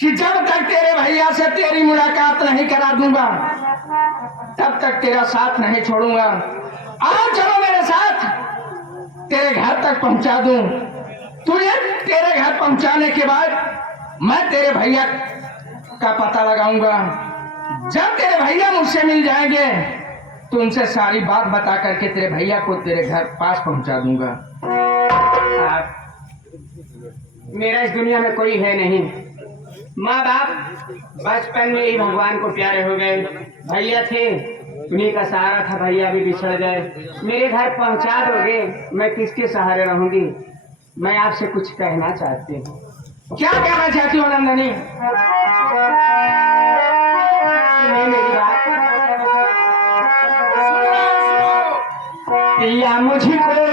कि जब तक तेरे भैया से तेरी मुलाकात नहीं करा दूंगा तब तक तेरा साथ नहीं छोड़ूंगा। आओ चलो मेरे साथ, तेरे घर तक पहुंचा दूं। तुझे तेरे घर पहुंचाने के बाद मैं तेरे भैया का पता लगाऊंगा। जब तेरे भैया मुझसे मिल जाएंगे तो उनसे सारी बात बता करके तेरे भैया को तेरे घर पास पहुंचा दूंगा। मेरा इस दुनिया में कोई है नहीं। माँ बाप बचपन में ही भगवान को प्यारे हो गए। भैया थे, उन्हीं का सहारा था। भैया भी बिछड़ गए। मेरे घर पहुंचा दोगे, मैं किसके सहारे रहूंगी? मैं आपसे कुछ कहना चाहती हूँ। क्या कहना चाहती हो नंदनी? मेरी बात। पिया मुझको,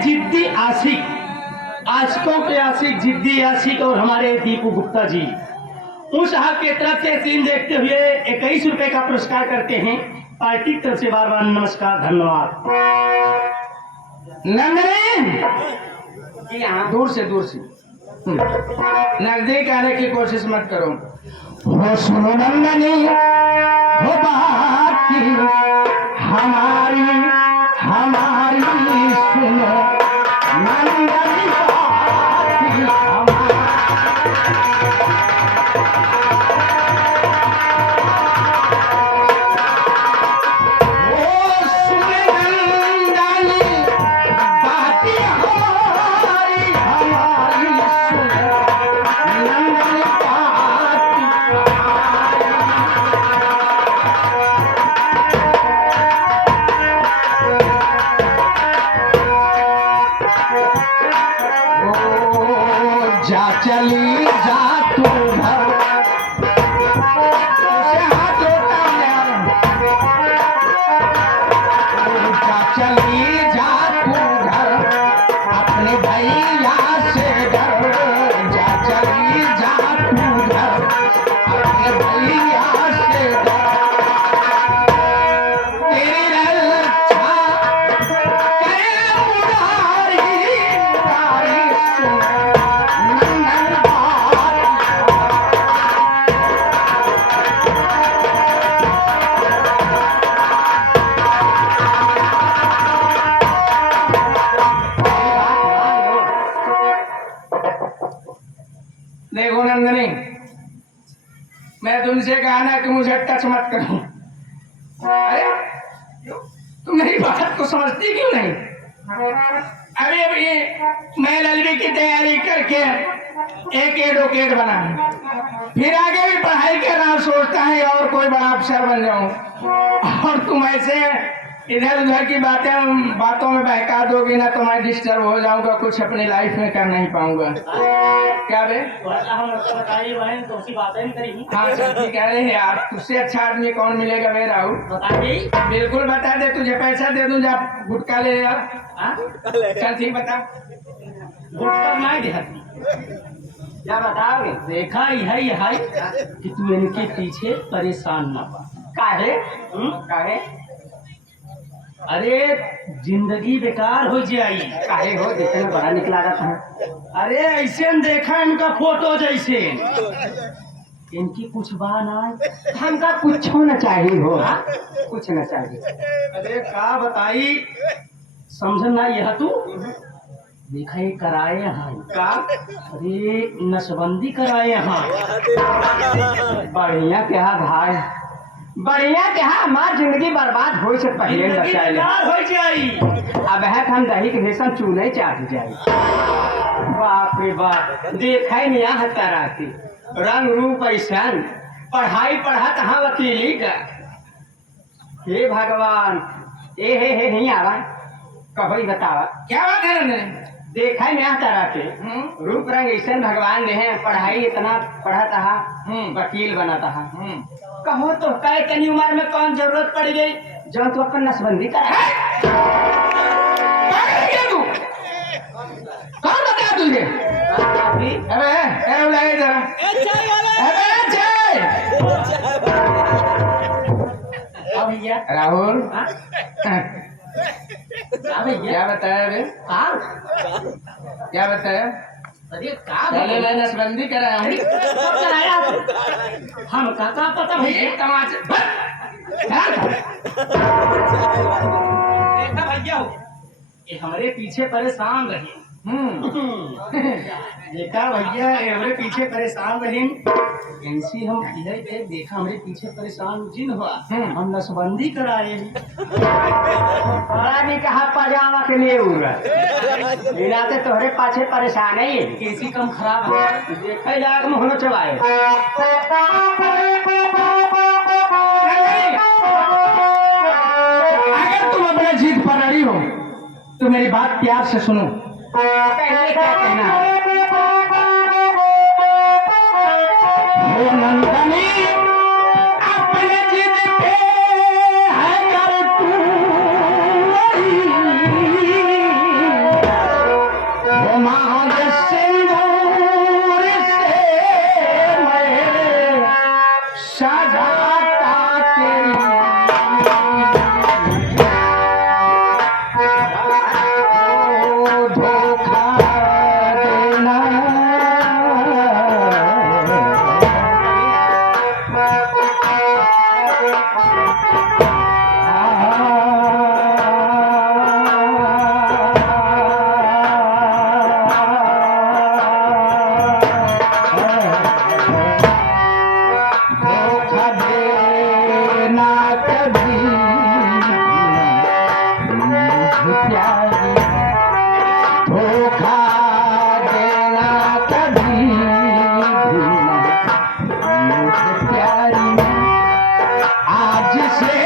जिद्दी आशिक, आशिकों के आशिक, जिद्दी आशिक और हमारे दीपू गुप्ता जी उन साहब के तरफ से सीन देखते हुए 21 रुपए का पुरस्कार करते हैं। पार्टी की तरफ से बार बार नमस्कार, धन्यवाद। नंदनी यहाँ दूर से नजदीक आने की कोशिश मत करो। हो सुनो नंदनी, हो बात की हमारी हमारी सुनो नंदनी, बात की हमारी। ओ सुनो नंदनी, बात की हमारी हमारी सुनो नंदनी, बात की जा चली जा तू घर, उसे हाथ जोड़ता हूं यार। जा चली जा तू घर, अपने भैया से डर। जा चली जा तू घर, अपने भैया से डर। तेरी रक्षा करे उड़ारी उड़ारी सुन नंदन बात। देखो नंदनी, मैं तुमसे कहा ना कि मुझे टच मत करो। अरे तुम मेरी बात को समझती क्यों नहीं? अभी मैं ललवी की तैयारी करके एक एडवोकेट बना, फिर आगे भी पढ़ाई करना सोचता है और कोई बड़ा अफसर बन जाऊं। और तुम ऐसे इधर उधर की बातों में बहका दोगी ना तो मैं डिस्टर्ब हो जाऊंगा, कुछ अपनी लाइफ में कर नहीं पाऊंगा। क्या बे? बताइए बहन, तो उसी बातें नहीं करी। हाँ सच्ची कह रहे हैं यार, तुझसे अच्छा आदमी कौन मिलेगा बे राहुल? बताइए। बिल्कुल बता दे, तुझे पैसा दे दूं, जा गुटका ले यार। हाँ? चल ठीक बता। गुटका नहीं देती। क्या बताओगे? देखा यही है कि तू इनके पीछे परेशान ना पा। काहे? काहे? अरे जिंदगी बेकार हो जाई। काहे हो? देखने में बड़ा निकला रहा था। अरे ऐसे न देखा इनका फोटो जैसे इनकी कुछ बात ना। हमका कुछ न चाहिए हो। हाँ? कुछ न चाहिए। अरे का बताई समझ ना यह तू देखा ये कराए यहाँ का? अरे नसबंदी कराए यहाँ। बढ़िया क्या भाई, बढ़िया क्या हमार जिंदगी बर्बाद हो से पहले जिंदगी बचाए। बेकार हो जाई। अब है हम दही के भेसन चूल्हे चाट जाए। बाप रे बाप, देखा ही नहीं यहाँ तरह की रंग रूप ऐसन। पढ़ाई पढ़ा कहाँ वकीली का। हे भगवान, ए हे नहीं आवा कहो ही बतावा। क्या बात है नंदनी? देखा ही नहीं तरह के रूप रंग ऐसे भगवान ने है। पढ़ाई इतना पढ़ा था, वकील बना था। कहो तो कई तनी उम्र में कौन जरूरत पड़ गई जो तो अपन नसबंदी करा। पागल है क्या तू? कौन बताया तुझे? अबे अरे उड़ाए जरा। अबे चाय। अब भैया राहुल हाँ? क्या बताया बे? हाँ? क्या बताया? अरे का पहले मैं नसबंदी कराया हूँ। कब कराया? हम का पता भैया। एक तमाचे देखा भैया हो ये हमारे पीछे परेशान रहे। देखा भैया ये हमारे पीछे परेशान रहे। इनसे हम इधर पे देखा हमारे पीछे परेशान जिन हुआ हम नसबंदी कराए। बड़ा नहीं कहा पजामा के लिए उड़ा बिनाते तोहरे पाछे परेशान है ये। कैसी कम खराब है। देखा लाग में होना चबाए। अगर तुम अपने जीत पर अड़ी हो तो मेरी बात प्यार से सुनो। कहने क्या कहना है? ओ नंदनी अपने जीत पे है कर तू वो मांग सिंदूर से मैं सजाता तेरी ओ धोखा देना। धोखा देना कभी मुझे प्यारी। धोखा देना कभी मुझे प्यारी। आज से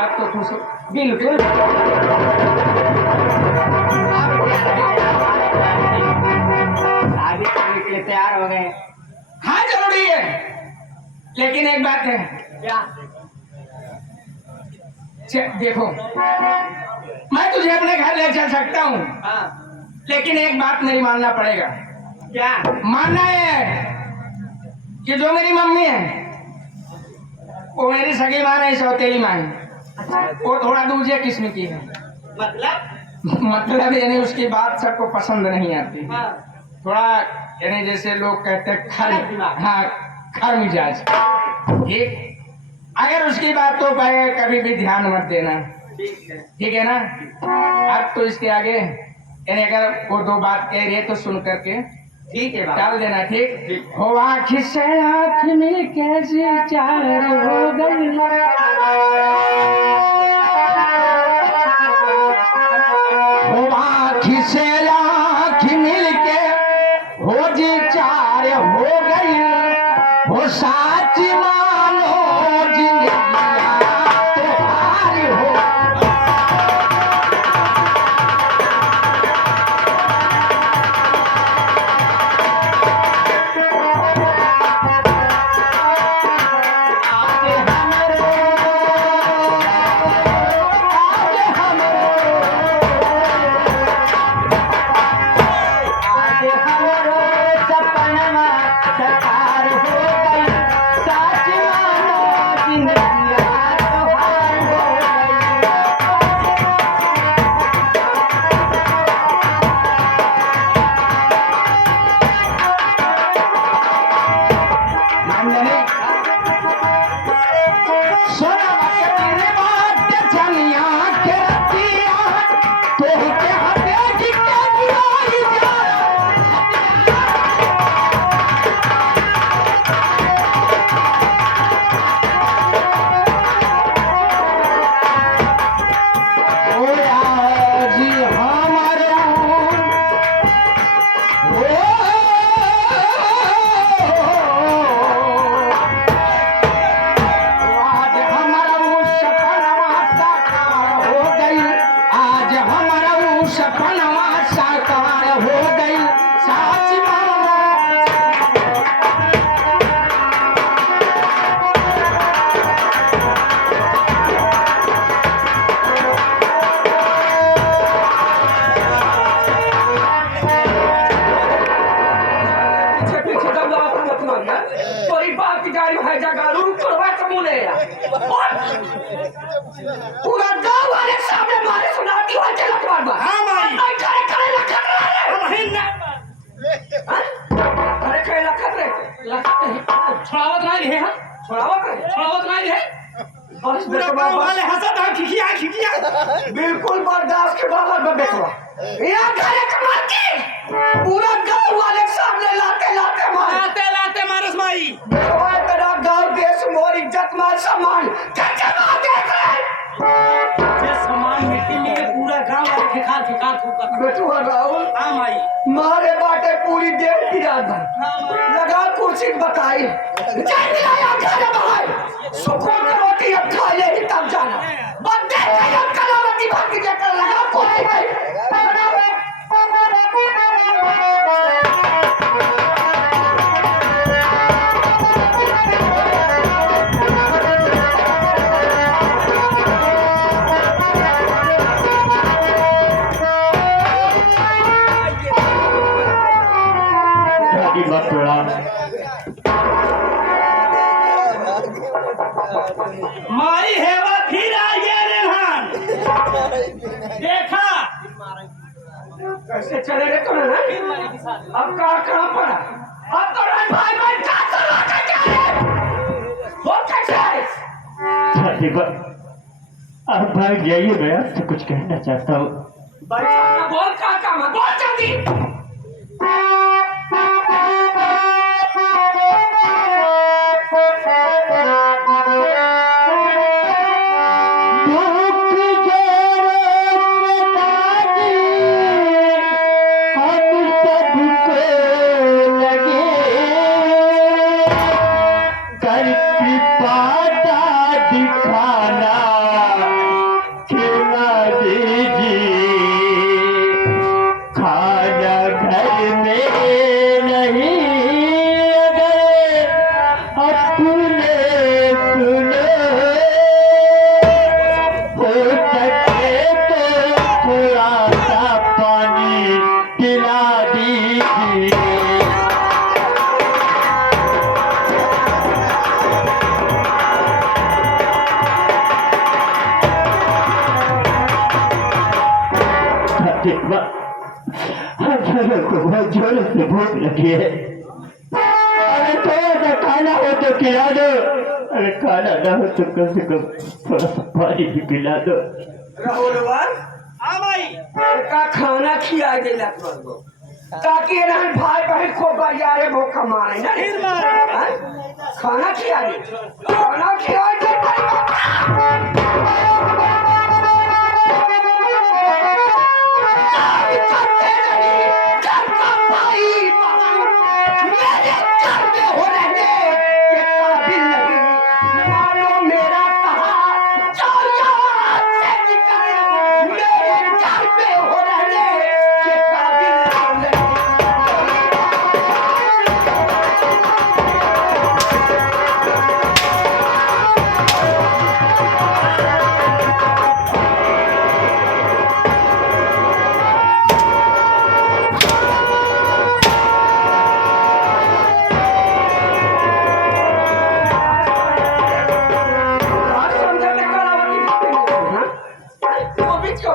अब तो खुश हो बिल्कुल। शादी करने के लिए तैयार हो गए। हाँ जरूरी है, लेकिन एक बात है। क्या? देखो मैं तुझे अपने घर ले चल सकता हूँ, हाँ? लेकिन एक बात नहीं मानना पड़ेगा। क्या? मानना है कि जो मेरी मम्मी है वो मेरी सगी माँ नहीं, सौतेली माँ है। वो थोड़ा दूसरे किस्म की है। मतलब यानी उसकी बात सबको पसंद नहीं आती। हाँ। थोड़ा यानी जैसे लोग कहते हैं खर दिमाग। हाँ खर मिजाज। ठीक, अगर उसकी बातों पर कभी भी ध्यान मत देना। ठीक है। ठीक है ना? अब तो इसके आगे यानी अगर वो दो बात कह रही है तो सुन करके ठीक है बाबा। डाल देना। ठीक हो आँख से आँख मिल कैसे चार हो गई। हो आँख से आँख मिल के हो जी चार हो गई। हो साच मानो जिंदगी तो पूरा गांव वाले सामने मारे सुनाती हुआ चला मार मार। हाँ माई। नहीं करे करे लखन रहे। करे करे लखन रहे। छुड़ावत नहीं है हम छुड़ावत रहे। छुड़ावत नहीं है बस पूरा बेटवा गांव बस। वाले हंसत हैं खिखिया खिखिया बिल्कुल बर्दाश्त के बाहर में बेटवा। यहाँ करे कमाल की पूरा गांव वाले सामने लाते लाते मार। लाते लाते मारस माई बेटवा तेरा गांव देश मोर इज्जत मान सम्मान कैसे मार देख रहे। ये सामान मिट्टी में पूरा गांव वाले खिखार खिखार फूका बेटवा राहुल हाँ माई मारे बाटे पूरी देर की रात भर हाँ माई लगा कुर्सी बताई जय मिलाया खाने भाई सुकून की रोटी अब खा ले ही तब जाना बंदे कहीं कलावती भाग जकर लगा कोई है मत थोड़ा माई हेवा फिर आ गया रेहान देखा कैसे चले रे तुम ना अब कहाँ पड़ा अब तो रे भाई भाई कहाँ चला के क्या है वो कैसे है अब भाई जाइए मैं आपसे कुछ कहना चाहता हूँ भाई साहब बोल क्या काम है बोल जल्दी बहुत जोर से भूख लगी है अरे थोड़ा सा खाना हो तो खिला दो अरे खाना ना हो तो कम से कम थोड़ा सा पानी भी पिला दो राहुलवान हाँ माई का खाना खिया दे लगभग ताकि रहन भाई बहन को बाजारे भूखा मारे ना फिर मारे हैं? खाना खिया दे खाना खिया दे मेरा कहा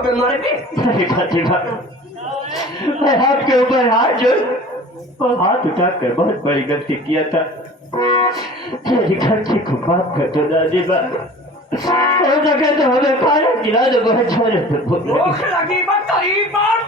पे मर गए। अरे फातिमा, मैं आपके ऊपर हाथ जोड़ और हाथ उठाकर बहुत बड़ी गलती किया था। मेरी गलती को माफ कर दो दादीमा। हो सके तो हमें खाना खिला दो, बहुत जोर से भूख लगी। भूख लगी बताइए बात।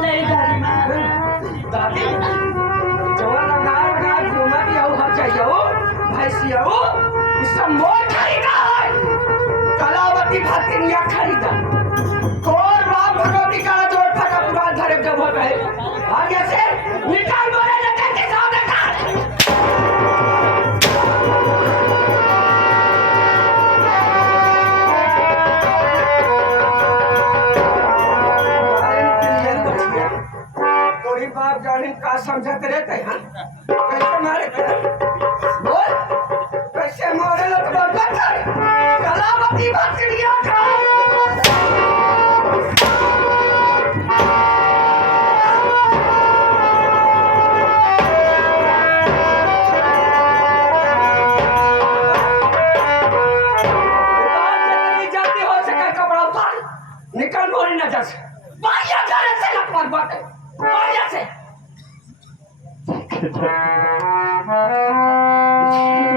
नहीं दादी माँ, दादी जवान लगा घूमत जाओ, हर जाइयो भैंसियो सब मोर खरीदा है। कलावती भातिनिया खरीदा कोर बाप भगवती का जोड़ फटा पूरा धरे जब हो गए आगे से निकाल बोले जगह के सामने बाप जाने का समझते रहते हैं। कैसे मारे बोल कैसे मारे तो बर्बाद करे कलावती भातिनिया का जाती हो सके कपड़ा उतार निकल बोली न जा बाहर जाने से लपट बातें बाहर से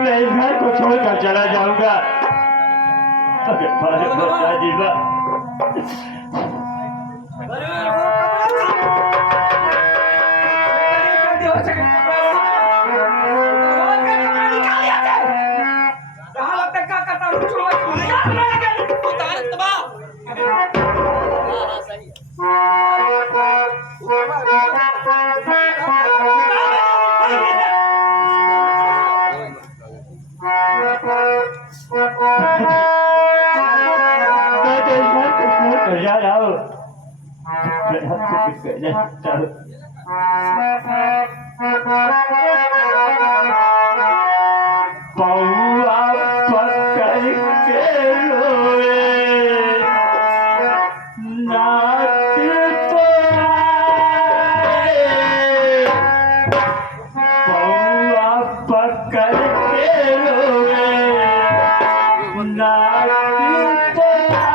मैं इस घर को छोड़कर चला जाऊंगा। अरे दादीमा, जा रहा हूँ। मैं आपसे कुछ कहना चाहता हूँ। पौआ पकड़ के रोए नाच तो आए। पौआ पकड़ के रोए नाच तो आए।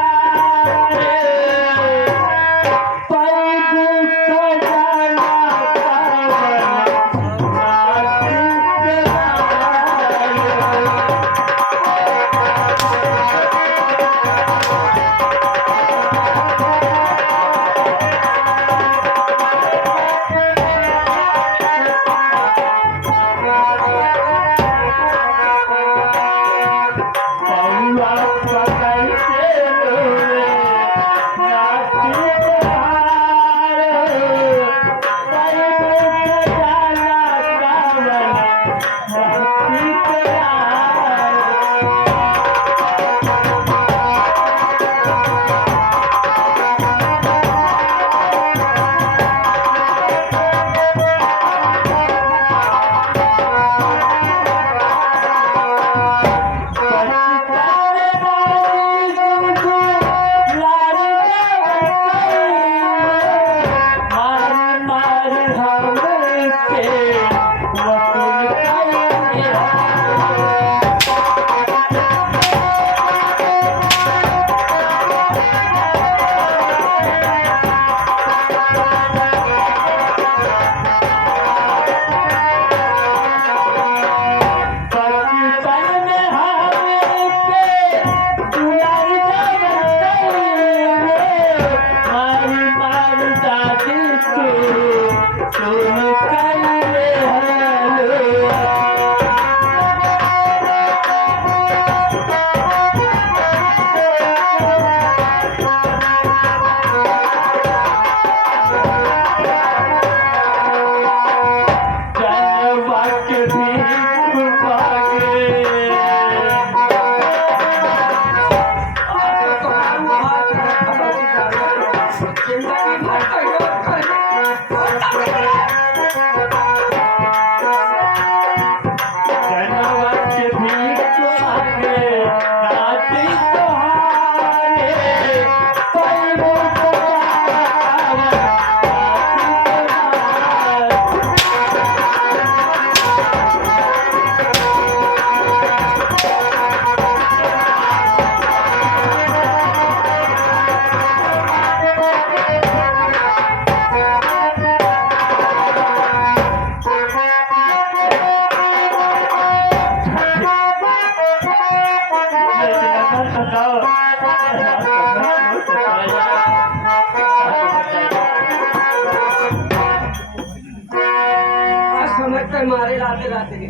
ते मारे लाते लाते के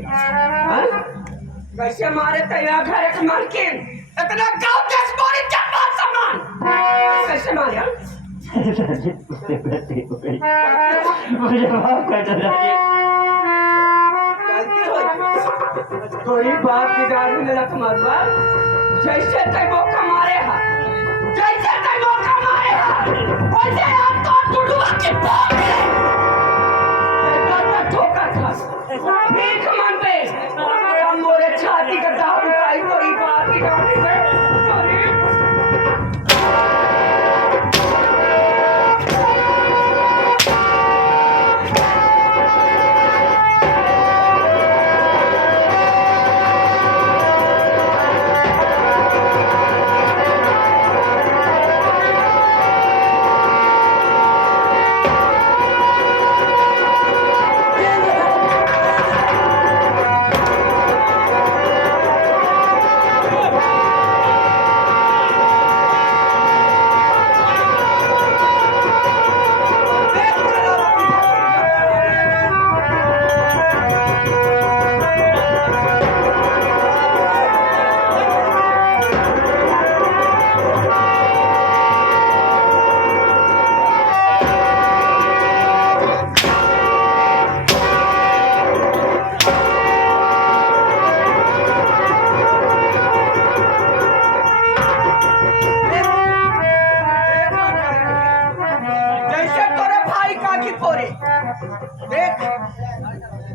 कैसे मारे तैयार घर के मालकिन इतना गांव 10 बोरी चप्पा सामान कैसे मारे हाँ? मुझे माफ कर दो दादी। गलती हो थोड़ी बात की गाड़ी में रख मारवा जैसे तय मौका मारे हा जैसे तय मौका मारे हा वैसे आप तो टुडुआ के पास ठोकर खास भीख मन पे हम मोरे छाती का दाव उठाई कोई बात की गाड़ी में अरे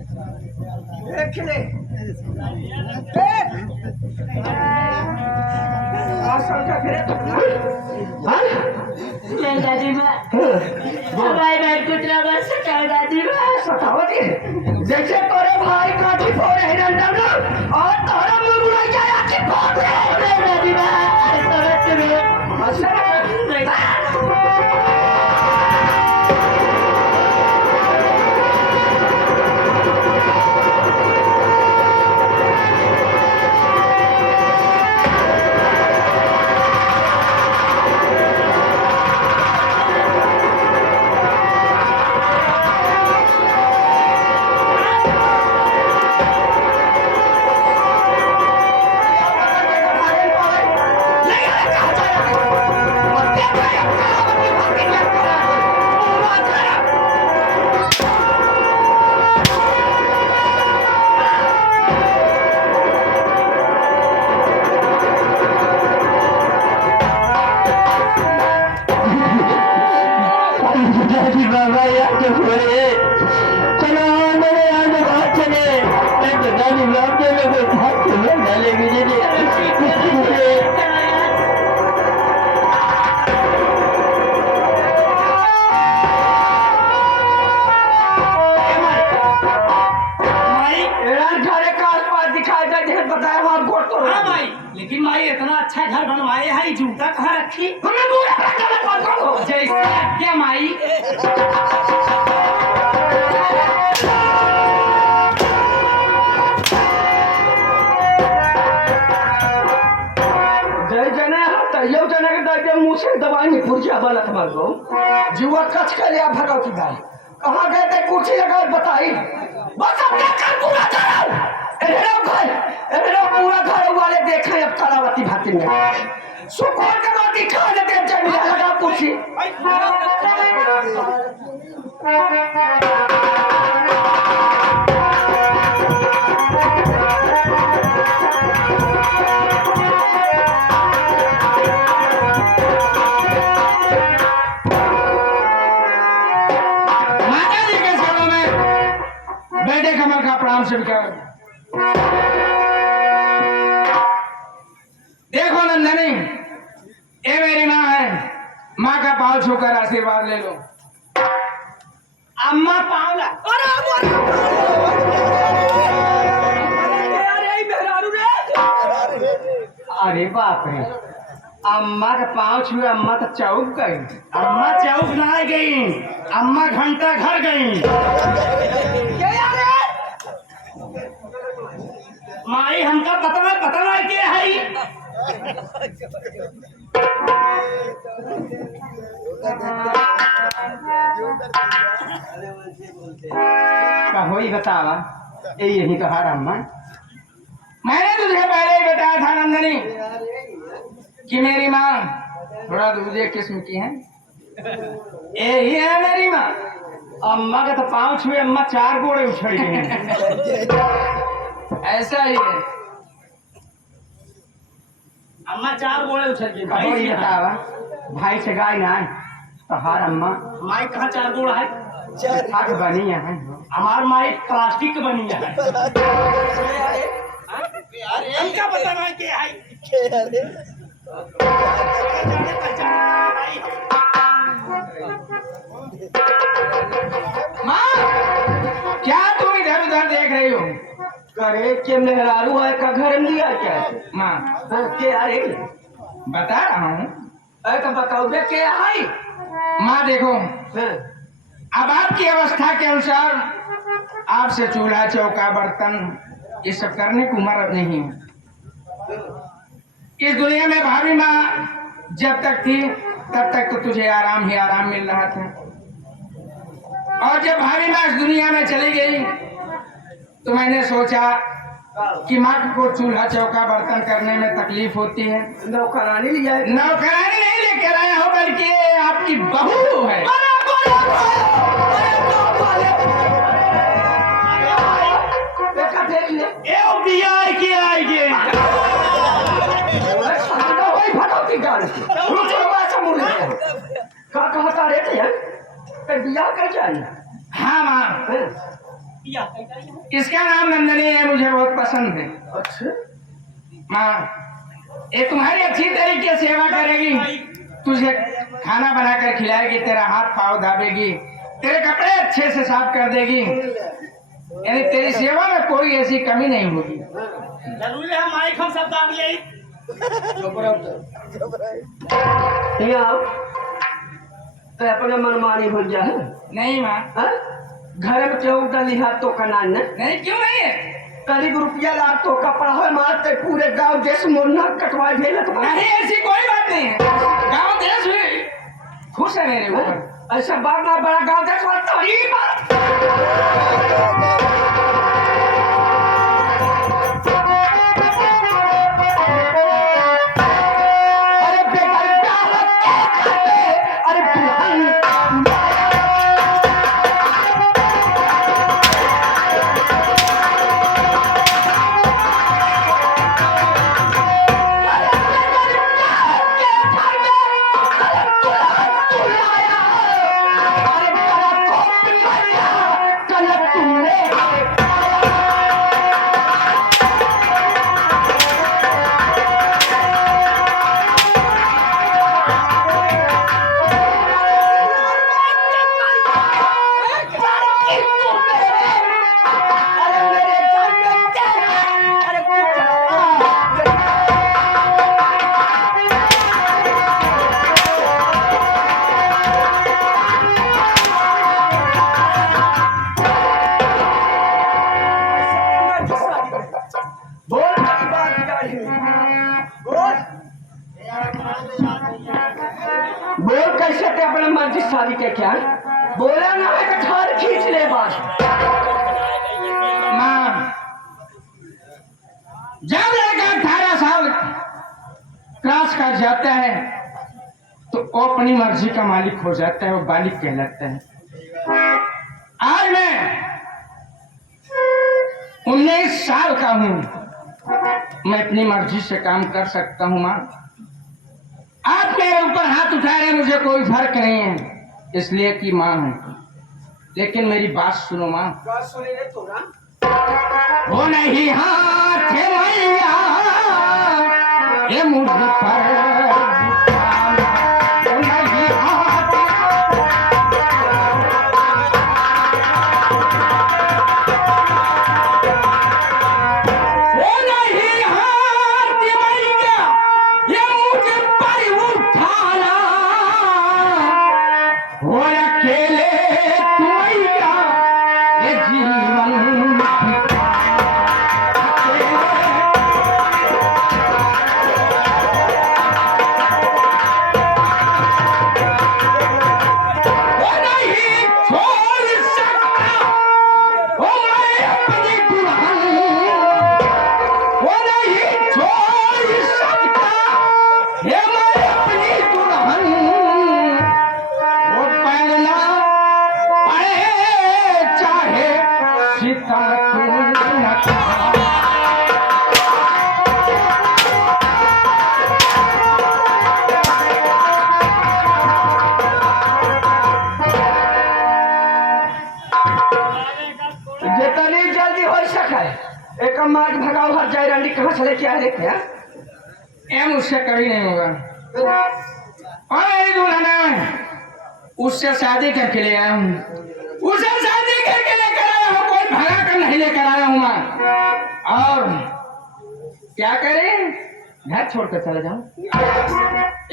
देख ले दादी माँ हमारे भाई कुतरा बस सटाओ दादी माँ सतावती जैसे तोरे भाई काटी फोड़े हैं नंदन और तोरा मुंह बुलाई जाए आके फोड़ दे दादी माँ दादी बाबा याद तो बोले चलो मेरे आज बात चले मैं तो दादी बाप ने मेरे को हाथ से डालेगी बताया वहाँ गोट तो हाँ भाई, लेकिन भाई इतना अच्छा घर बनवाए है जूता कहाँ रखी हमें बुरा गलत बात करो जैसे क्या माई जय जने तैयो जने के दैते मुंह से दवाई नहीं पुरजा बलत मार दो जीवा कच कर लिया भगव की गाय कहाँ गए थे कुर्सी लगा बताई बस अब क्या कर पूरा करो एरो पूरा घर वाले देखे अब कलावती भाती में सुकोर के रोटी खा लेते जमीन लगा कुर्सी माता जी के सेवा में बेटे कमर का प्रणाम स्वीकार देखो नंदनी ये मेरी माँ है माँ का पाँव छूकर आशीर्वाद ले लो अम्मा पावला अरे बाप रे अम्मा का पाँव छुए अम्मा तो चौक गई अम्मा चौक ना गई अम्मा घंटा घर गई माई हमका पता ना क्या है का होई बतावा यही तो हार अम्मा। मैंने तुझे पहले ही बताया था नंदनी कि मेरी माँ थोड़ा दूसरे किस्म की है। यही है मेरी माँ। अम्मा का तो पाँव छुए अम्मा 4 गोड़े उछड़ गए। ऐसा ही है। अम्मा 4 गोले उछल गए कहो ये बतावा भाई से गाय ना है तो हार अम्मा माई कहाँ 4 गोड़ है? हाथ बनी है। हमार माई प्लास्टिक की बनी है। हमका पता नहीं के है। माँ क्या तुम इधर उधर देख रही हो? करे के मेहरारू है का घर में लिया क्या है? माँ के अरे बता रहा हूँ। अरे तो बताओ बे के है? माँ देखो, अब आपकी अवस्था के अनुसार आपसे चूल्हा चौका बर्तन ये सब करने की उम्र अब नहीं है। इस दुनिया में भाभी माँ जब तक थी तब तक तो तुझे आराम ही आराम मिल रहा था, और जब भाभी माँ इस दुनिया में चली गई तो मैंने सोचा कि माँ को चूल्हा चौका बर्तन करने में तकलीफ होती है। नौकरानी लिया है? नौकरानी नहीं लेकर आया हूँ, बल्कि ये आपकी बहू है। देखा देख ले भगवती गाल का कहता रहते हैं बिया कर जाए। हाँ माँ, इसका नाम नंदनी है, मुझे बहुत पसंद है। अच्छा माँ ये तुम्हारी अच्छी तरीके से सेवा करेगी, तुझे खाना बनाकर खिलाएगी, तेरा हाथ पाँव दाबेगी, तेरे कपड़े अच्छे से साफ कर देगी, यानी तेरी सेवा में कोई ऐसी कमी नहीं होगी। जरूरी है माइक हम सब दाब ले। यहाँ तो अपना मनमानी हो जाए। नहीं माँ, घर में क्यों डली हाथ तो कना नहीं क्यों नहीं है? करीब रुपया लाख तो कपड़ा है मारते पूरे गांव देश मोरना कटवा भेलत नहीं ऐसी कोई बात नहीं है, गाँव देश भी खुश है मेरे ऊपर। ऐसा बड़ा बड़ा गांव देश वाला ही बात। बोल कैसे थे अपने मर्जी शादी के क्या बोला ना है तो ठार खींच ले बस। माँ जब लड़का 18 साल क्रॉस कर जाता है तो वो अपनी मर्जी का मालिक हो जाता है, वो बालिक कहलाता है। आज मैं 19 साल का हूँ, मैं अपनी मर्जी से काम कर सकता हूँ। माँ आप मेरे ऊपर हाथ उठा रहे, मुझे कोई फर्क नहीं है, इसलिए कि माँ है। लेकिन मेरी बात सुनो माँ, वो नहीं हाथ मैया ये मुझ पर लेके आ रहे क्या? एम उससे कभी नहीं होगा। और मेरी दुल्हन उससे शादी करके ले आया हूँ, उसे शादी करके लेकर आया हूँ, कोई भगा कर नहीं लेकर आया हूँ मैं। और क्या करें, घर छोड़कर चला जाऊं?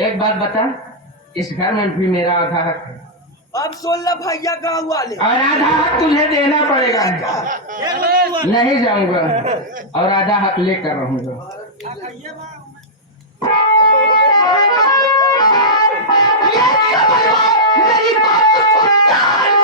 एक बात बता, इस घर में भी मेरा आधा हक है अब 16 भैया गाँव वाले और आधा हक तुझे देना पड़ेगा। नहीं जाऊंगा और आधा हक लेकर रहूंगा। मेरी बात तो सुन।